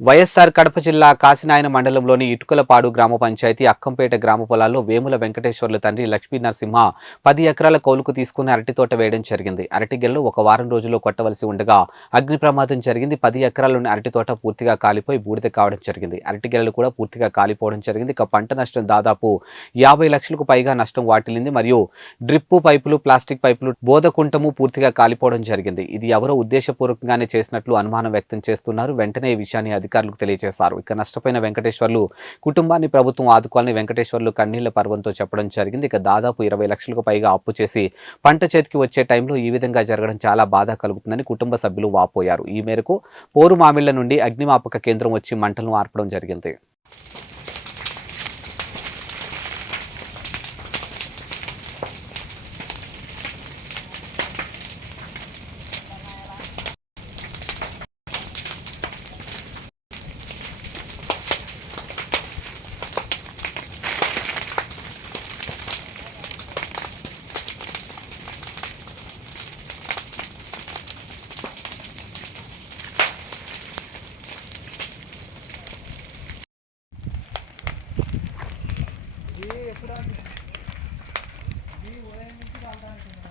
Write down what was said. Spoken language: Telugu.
వైఎస్ఆర్ కడప జిల్లా కాశీనాయన మండలంలోని ఇటుకలపాడు గ్రామ పంచాయతీ అక్కంపేట గ్రామ పొలాల్లో వేముల వెంకటేశ్వర్ల తండ్రి లక్ష్మీ నరసింహ 10 ఎకరాల కౌలుకు తీసుకుని అరటి తోట వేయడం జరిగింది. అరటి గెలను ఒక వారం రోజుల్లో కొట్టవలసి ఉండగా అగ్ని ప్రమాదం జరిగింది. 10 ఎకరాల్లోని అరటి తోట పూర్తిగా కాలిపోయి బూడిద కావడం జరిగింది. అరటి గెలలు కూడా పూర్తిగా కాలిపోవడం జరిగింది. ఇక పంట నష్టం దాదాపు 50 లక్షలకు పైగా నష్టం వాటిల్లింది. మరియు డ్రిప్పు పైపులు, ప్లాస్టిక్ పైపులు, బోధకుంటము పూర్తిగా కాలిపోవడం జరిగింది. ఇది ఎవరో ఉద్దేశపూర్వకంగానే చేసినట్లు అనుమానం వ్యక్తం చేస్తున్నారు. వెంటనే ఈ విషయాన్ని అధికారులకు తెలియజేశారు. ఇక నష్టపోయిన వెంకటేశ్వర్లు కుటుంబాన్ని ప్రభుత్వం ఆదుకోవాలని వెంకటేశ్వర్లు కన్నీళ్ల పర్వంతో చెప్పడం జరిగింది. ఇక దాదాపు 20 లక్షలకు పైగా అప్పు చేసి పంట చేతికి వచ్చే టైంలో ఈ విధంగా జరగడం చాలా బాధ కలుగుతుందని కుటుంబ సభ్యులు వాపోయారు. ఈ మేరకు పోరు మామిళ్ల నుండి అగ్నిమాపక కేంద్రం వచ్చి మంటలను ఆర్పడం జరిగింది. ये पूरा ये वो है कि डालता है